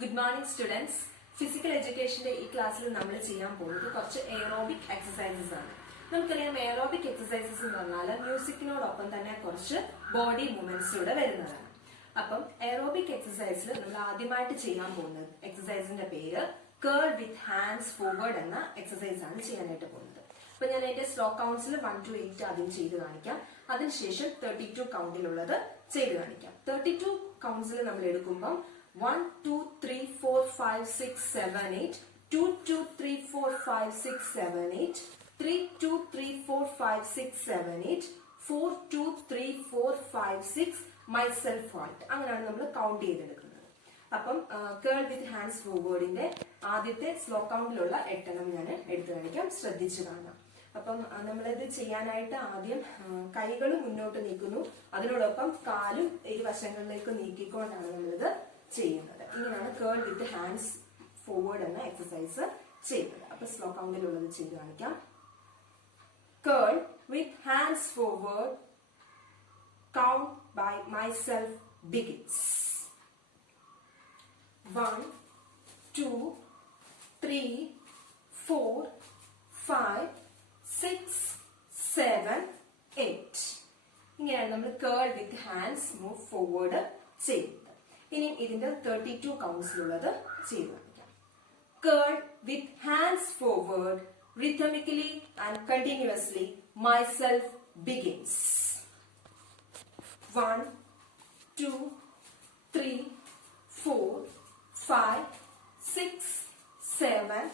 Good morning students. Physical education class we will see aerobic exercises. Aerobic exercises music body movements. Aerobic exercise exercise curl with hands forward exercise. Now, I will slow counts 1 to 8 then 32 count 32 counts 1, 2, 3, 4, 5, 6, 7, 8 2, 2, 3, 4, 5, 6, 7, 8 3, 2, 3, 4, 5, 6, 7, 8 4, 2, 3, 4, 5, 6 myself halt. അങ്ങനെയാണ് നമ്മൾ count ചെയ്തെടുക്കുന്നത്. അപ്പം curl with hands forward ന്റെ ആദ്യത്തെ slow കൗണ്ടിലുള്ള 8 എണ്ണം ഞാൻ എടുത്തു കാണിക്കാം. ശ്രദ്ധിച്ചു കാണാം. അപ്പം നമ്മളിത് ചെയ്യാനായിട്ട് ആദ്യം കൈകൾ മുന്നോട്ട് നീക്കുന്നു, അതിനോടൊപ്പം കാലും ഇരുവശങ്ങളിലേക്ക് നീക്കിക്കൊണ്ടാണ് നമ്മളിത് ചെയ്യുന്നത്. ഇങ്ങനെയാണ് curl with hands forward എന്ന എക്സസൈസ് ചെയ്യുന്നത്. അപ്പൊ സ്ലോ കൗണ്ടിലുള്ളത് ചെയ്ത് കാണിക്കാം. Curl with hands forward, count by myself begins. 1, 2, 3, 4, 5, 6, 7, 8. ഇങ്ങനെയാണ് നമ്മൾ curl with hands move forward ചെയ്യുന്നത്. ഇനി ഇതിന്റെ 32 കൗണ്ട്സിലുള്ളത് ചെയ്തു കാണിക്കാം. Curl with hands forward, rhythmically and continuously, myself begins. 1, 2, 3, 4, 5, 6, 7,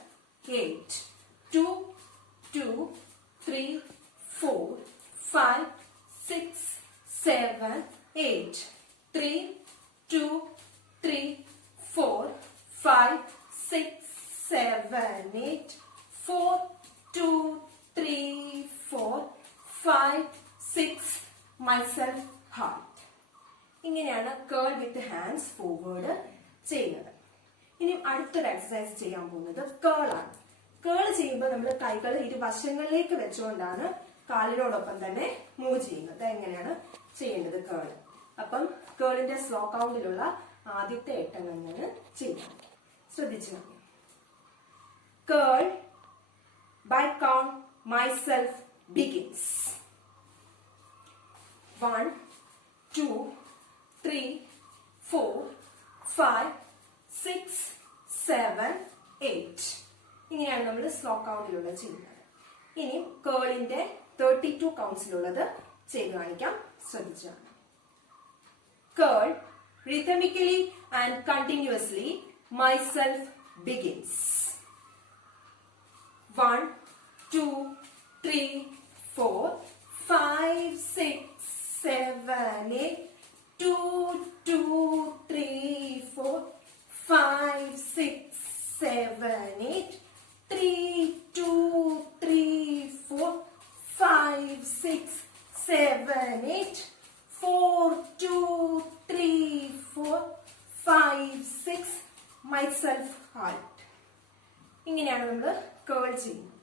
8 2, 2, 3, 4, 5, 6, 7, 8 3, 2, 3, 4, 5, 6, 7, 8 4, 2, 3, 4, 5, 6 myself halt. ഇങ്ങനെയാണ് curl with hands forward ചെയ്യുന്നത്. ഇനി അടുത്തൊരു എക്സസൈസ് ചെയ്യാൻ പോകുന്നത് curl ആണ്. curl ചെയ്യുമ്പോൾ നമ്മൾ കൈകൾ ഇരുവശങ്ങളിലേക്ക് വെച്ചുകൊണ്ടാണ് കാലിനോടൊപ്പം തന്നെ മൂവ് ചെയ്യുന്നത്. എങ്ങനെയാണ് ചെയ്യേണ്ടത് curl? അപ്പം curlന്റെ സ്ലോ കൗണ്ടിലുള്ള ആദ്യത്തെ 8 എണ്ണം ഞാൻ ചെയ്യാം. ശ്രദ്ധിച്ചു. curl by count myself begins. 1, 2, 3, 4, 5, 6, 7, 8. ഇങ്ങനെയാണ് നമ്മൾ സ്ലോ കൗണ്ടിലുള്ള ചെയ്യുന്നത്. ഇനി curlന്റെ 32 കൗണ്ട്സിലുള്ളത് ചെയ്ത് കാണിക്കാം. ശ്രദ്ധിച്ചു. Curl rhythmically and continuously, myself begins. 1, 2, 3, 4, 5, 6, 7, 8 2, 2, 3, 4, 5, 6, 7, 8 3, 2, 3, 4, 5, 6, 7, 8 4, 2, 3, 4, 5, 6 myself halt. ഇങ്ങനെയാണ് നമ്മൾ curl ചെയ്യുന്നത്.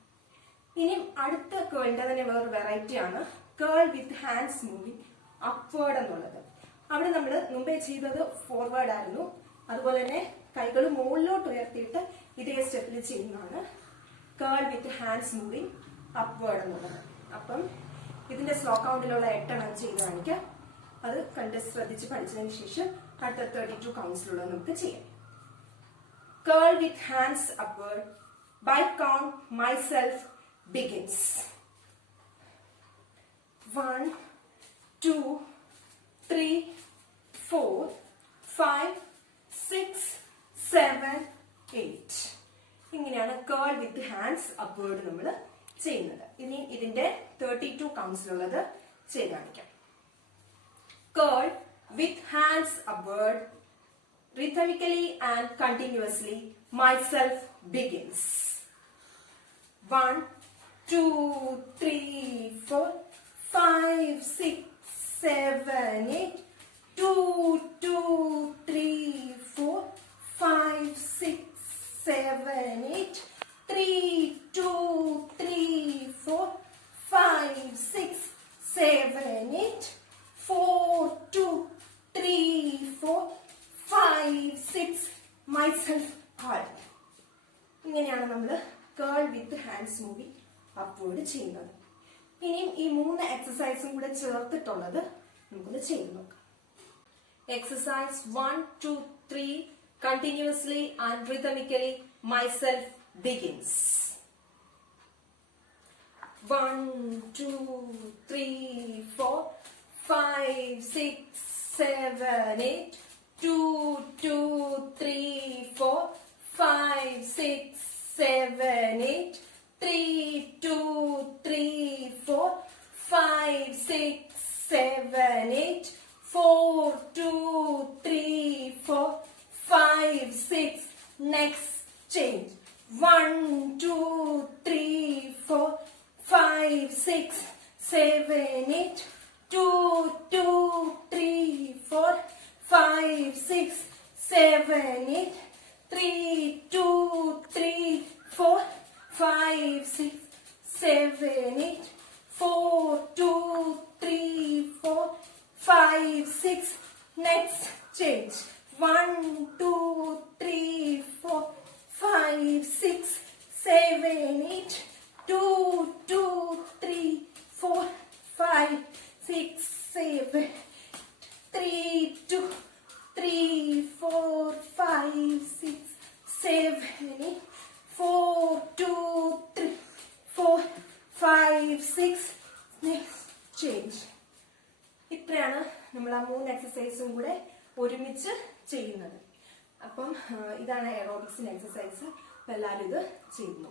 ഇനി അടുത്ത curlന്റെ തന്നെ വേറെ വെറൈറ്റി ആണ് curl with hands moving upward എന്നുള്ളത്. അവിടെ നമ്മൾ മുമ്പേ ചെയ്തത് ഫോർവേഡ് ആയിരുന്നു. അതുപോലെ തന്നെ കൈകൾ മുകളിലോട്ട് ഉയർത്തിയിട്ട് ഇതേ സ്റ്റെപ്പിൽ ചെയ്യുന്നതാണ് curl with hands moving upward എന്നുള്ളത്. അപ്പം ഇതിന്റെ സ്ലോ കൗണ്ടിലുള്ള 8 എണ്ണം ചെയ്ത് കാണിക്കാം. അത് കണ്ട് ശ്രദ്ധിച്ച് പഠിച്ചതിന് ശേഷം അടുത്ത 32 കൗണ്ട്സിലുള്ള നമുക്ക് ചെയ്യാം. curl with hands upward, by count myself begins. 1, 2, 3, 4, 5, 6, 7, 8. ഇങ്ങനെയാണ് curl with hands upward നമ്മൾ ചെയ്യുന്നത്. ഇനി ഇതിന്റെ 32 കൗണ്ട്സിലുള്ളത് ചെയ്ത് കാണിക്കാം. curl with hands upward, rhythmically and continuously, myself begins. 1, 2, 3, 4, 5, 6, 7, 8 2, 2, 3, 4, 5, 6, 7, 8 3, 2, 3, 4, 5, 6, 7, 8 4, 2, 3, 4, 5, 6 myself കേൾ. ഇങ്ങനെയാണ് നമ്മൾ കേൾ വിത്ത് ഹാൻഡ്സ് മൂവിങ് അപ്വേർഡ് ചെയ്യുന്നത്. ഇനിയും ഈ 3 എക്സസൈസും കൂടെ ചേർത്തിട്ടുള്ളത് നമുക്കൊന്ന് ചെയ്ത് നോക്കാം. Exercise 1, 2, 3 continuously and rhythmically. Myself begins. 1, 2, 3, 4, 5, 6, 7, 8. 2, 2, 3, 4, 5, 6, 7, 8. 3, 2, 3, 4, 5, 6, 7, 8. 4, 2, 3, 4, 5, 6. Next change. 1, 2, 3, 4, 5, 6, 7, 8. 2, 2, 3, 4, 5, 6, 7, 8. 3, 2, 3, 4, 5, 6, 7, 8. 4, 2, 3, 4, 5, 6. Next change. 1, 2, 3, 4, 5, 6, 7, 8. 2, 2, 3, 4, 5, 6, 7. 3, 2, 3, 4, 5, 6, 7, 8. 4, 2, 3, 4, 5, 6. Next change. ഇത്രയാണ് നമ്മൾ ആ 3 എക്സസൈസും കൂടെ ഒരുമിച്ച് ചെയ്യുന്നത്. അപ്പം ഇതാണ് എറോബിക്സിന്റെ എക്സസൈസ്. എല്ലാവരും ഇത് ചെയ്തു.